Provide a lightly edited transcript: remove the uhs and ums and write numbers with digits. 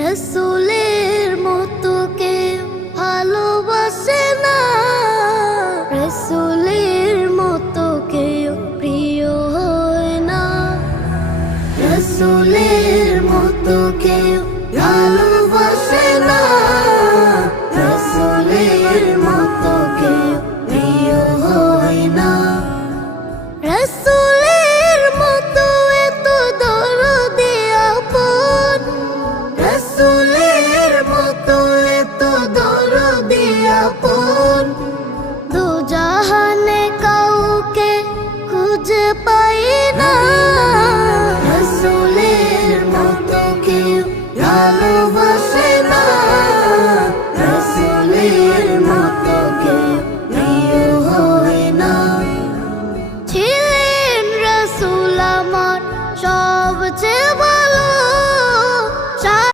রসুলের মতো কেউ ভালোবাসে না, রসুলের মতো কেউ প্রিয় হয় না, রসুলের মতো কেউ ভালোবাসে না, রসুলের মতো কেউ প্রিয় হয় না। রসুলের মতো এত দরদি আপন, রসুলের মতো এত দরদি আপন, দু জাহানে কাউকে খুঁজে পাই না, রসুলের মতো কেউ